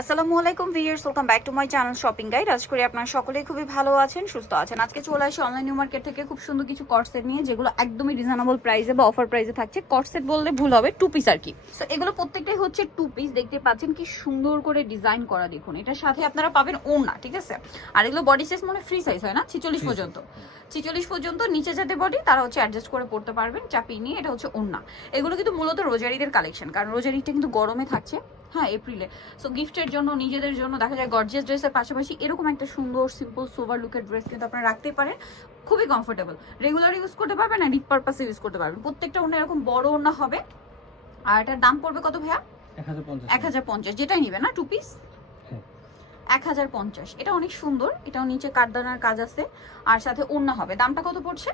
আসসালামু আলাইকুম viewers, welcome back to my channel shopping guide. আশা করি আপনারা সকলেই খুবই ভালো আছেন, সুস্থ আছেন। আজকে চলে আসি অনলাইন নিউ মার্কেট থেকে খুব সুন্দর কিছু কটসেট নিয়ে, যেগুলো একদমই রিজনেবল প্রাইসে বা অফার প্রাইসে থাকছে। কটসেট বললে ভুল হবে, টু পিস আর কি। সো এগুলো প্রত্যেকটাই হচ্ছে টু পিস। দেখতে পাচ্ছেন কি সুন্দর করে ডিজাইন করা, দেখুন। এটার সাথে আপনারা পাবেন ওড়না, ঠিক আছে। আর এগুলো বডি সাইজ মানে ফ্রি সাইজ হয় না, 46 পর্যন্ত। 46 পর্যন্ত নিচে যাতে বডি, তারা হচ্ছে অ্যাডজাস্ট করে পড়তে পারবেন চাপিয়ে নিয়ে। এটা হচ্ছে ওড়না। এগুলো কিন্তু মূলত রোজারিদের কালেকশন, কারণ রোজারিটা কিন্তু গরমে থাকছে, হ্যাঁ, এপ্রিলে। সো গিফটের জন্য, নিজেদের জন্য, দেখা যায় গর্জিয়াস ড্রেসের পাশাপাশি এরকম একটা সুন্দর সিম্পল সোভার লুকের ড্রেস কিন্তু আপনারা রাখতে পারেন। খুবই কমফোর্টেবল, রেগুলার ইউজ করতে পারবেন আর ঈদ পারপাসে ইউজ করতে পারবেন। প্রত্যেকটা ওড়না এরকম বড় ওড়না হবে। আর এটার দাম পড়বে কত ভাইয়া? 1050। যেটাই নিবে না টু পিস 1050। এটা অনেক সুন্দর, এটাও নিচে কাঠদানার কাজ আছে আর সাথে ওড়না হবে। দামটা কত পড়ছে?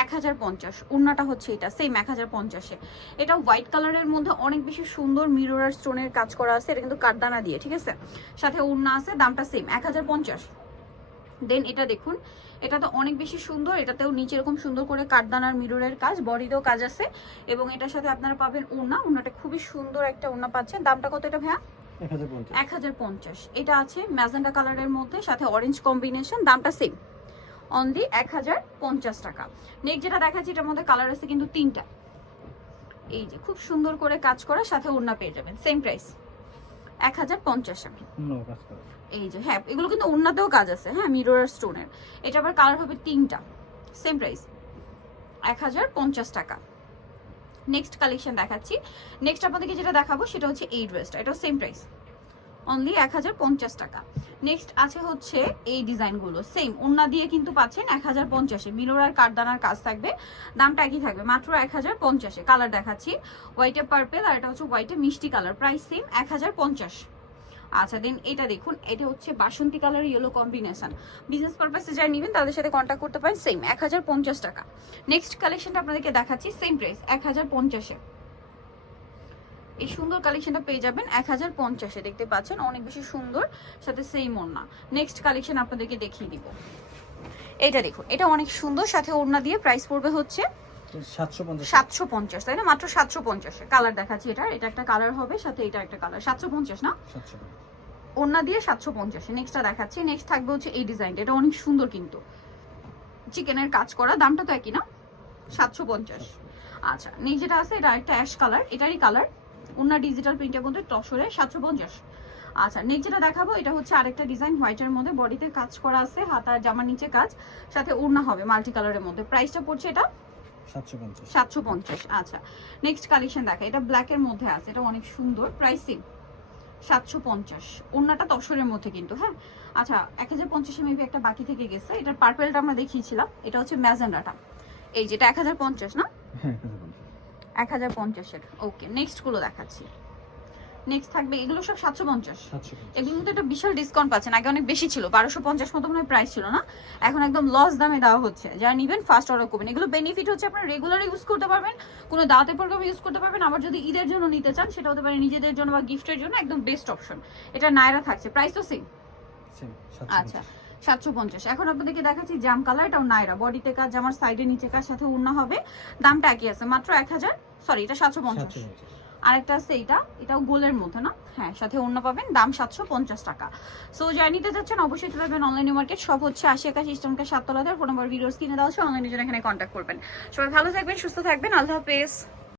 1050। ওড়নাটা হচ্ছে এটা সেম 1050-এ। এটা হোয়াইট কালারের মধ্যে অনেক বেশি সুন্দর মিরর স্টোনের কাজ করা আছে। এটা কিন্তু কাঠদানা দিয়ে, ঠিক আছে। সাথে ওড়না আছে, দামটা সেম 1050। দেন এটা দেখুন, এটা তো অনেক বেশি সুন্দর। এটাতেও নিচে এরকম সুন্দর করে কাঠদানার মিররের কাজ, বডিতেও কাজ আছে। এবং এটার সাথে আপনারা পাবেন ওড়না। ওড়নাটা খুবই সুন্দর একটা ওড়না পাচ্ছেন। দামটা কত এটা ভাইয়া? 1050। এটা আছে ম্যাজেন্ডা কালারের মধ্যে, সাথে অরেঞ্জ কম্বিনেশন। দামটা সেম, অনলি 1050 টাকা। নেক্সট যেটা দেখাচ্ছি, এটার মধ্যে কালার আছে কিন্তু তিনটা। এই যে খুব সুন্দর করে কাজ করা, সাথে ওড়না পেয়ে যাবেন। Same price 1050। এই যে হ্যাঁ, এগুলো কিন্তু ওড়নাতেও কাজ আছে, হ্যাঁ, মিরর স্টোনের। এটা আবার কালার হবে তিনটা। সেম প্রাইস 1050 টাকা। নেক্সট কালেকশন দেখাচ্ছি। নেক্সট আপনাদেরকে যেটা দেখাবো সেটা হচ্ছে এই ড্রেসটা। এটাও সেম প্রাইস, অনলি 1050 টাকা। নেক্সট আছে হচ্ছে এই ডিজাইনগুলো, সেম ওড়না দিয়ে কিন্তু পাচ্ছেন 1050-এ। মিরর আর কাঠদানার কাজ থাকবে, দামটা একই থাকবে, মাত্র 1050-এ। কালার দেখাচ্ছি, হোয়াইটে পার্পেল আর এটা হচ্ছে হোয়াইটে মিষ্টি কালার। Price same 1050। আচ্ছা, দেন এটা দেখুন, এটা হচ্ছে বাসন্তী কালার ইয়েলো কম্বিনেশন। বিজনেস পারপাসে যারা নেবেন তাদের সাথে কন্ট্যাক্ট করতে পারেন। সেম 1050 টাকা। নেক্সট কালেকশনটা আপনাদেরকে দেখাচ্ছি, সেম প্রাইস 1050-এ। এই সুন্দর কালেকশনটা পেয়ে যাবেন 1050-এ। দেখতে পাচ্ছেন অনেক বেশি সুন্দর, সাথে সেম ওড়না। নেক্সট কালেকশন আপনাদেরকে দেখিয়ে দিব। এটা দেখুন, এটা অনেক সুন্দর, সাথে ওড়না দিয়ে। প্রাইস পড়বে হচ্ছে 750, তাই না? মাত্র 750-এ। কালার দেখাচ্ছি, এটা একটা কালার হবে, সাথে এটা একটা কালার। 750 না, ওড়না দিয়ে 750-এ। নেক্সটটা দেখাচ্ছি। নেক্সট থাকবে হচ্ছে এই ডিজাইনটা। এটা অনেক সুন্দর কিন্তু চিকেনের কাজ করা। দামটা তো একই না, 750। আচ্ছা, নেক্সট যেটা আছে, এটা একটা অ্যাশ কালার, এটারই কালার। ওড়না ডিজিটাল প্রিন্টের মধ্যে তসরে 750। আচ্ছা, নেক্সট যেটা দেখাবো, এটা হচ্ছে আরেকটা ডিজাইন হোয়াইটের মধ্যে, বডিতে কাজ করা আছে, হাত আর জামার নিচে কাজ, সাথে ওড়না হবে মাল্টি কালারের মধ্যে। প্রাইসটা পড়ছে এটা 750। আচ্ছা, নেক্সট কালেকশন দেখা, এটা ব্ল্যাকের মধ্যে আছে, এটা অনেক সুন্দর। প্রাইসিং 750। ওড়নাটা তসরের মধ্যে কিন্তু, হ্যাঁ। আচ্ছা, 1050-এ মেবি একটা বাকি থেকে গেছে। এটার পার্পেলটা আমরা দেখিয়েছিলাম, এটা হচ্ছে ম্যাজেন্ডাটা। এই যেটা 1050 না, 1050-এর। ওকে, নেক্সট গুলো দেখাচ্ছি। নেক্সট থাকবে, এগুলো সব 750। এগুলোর মধ্যে একটা বিশাল ডিসকাউন্ট পাচ্ছেন। আগে অনেক বেশি ছিল, 1250 মতো মনে হয় প্রাইস ছিল না, এখন একদম লস দামে দেওয়া হচ্ছে। যারা নিবেন ফার্স্ট অর্ডার করবেন। এগুলো বেনিফিট হচ্ছে আপনারা রেগুলার ইউজ করতে পারবেন, কোনো দাওয়াতে প্রোগ্রামে ইউজ করতে পারবেন। আবার যদি ঈদের জন্য নিতে চান, সেটা হতে পারে নিজেদের জন্য বা গিফটের জন্য, একদম বেস্ট অপশন। এটা নায়রা থাকছে, প্রাইস তো সেম। আচ্ছা, 750। এখন আপনাদেরকে দেখাচ্ছি জাম কালার, এটাও নায়রা, বডিতে কাজ, জামার সাইডে নিচে কাজ, সাথে ওড়না হবে। দামটা একই আছে, মাত্র 1000, সরি এটা 750। আরেকটা আছে, এটাও গোলের মধ্যে না, হ্যাঁ, সাথে ওড়না পাবেন। দাম 750 টাকা। সো যারা নিতে চাচ্ছেন অবশ্যই চলে যাবেন অনলাইন মার্কেট। সব হচ্ছে 80 ইস্টার্নকে 7 তলাতে। ফোন নাম্বার ভিডিওস কিনে দেওয়া হচ্ছে, অনলাইনে জন্য এখানে কন্ট্যাক্ট করবেন। সবাই ভালো থাকবেন, সুস্থ থাকবেন, আল্লাহ হাফেজ।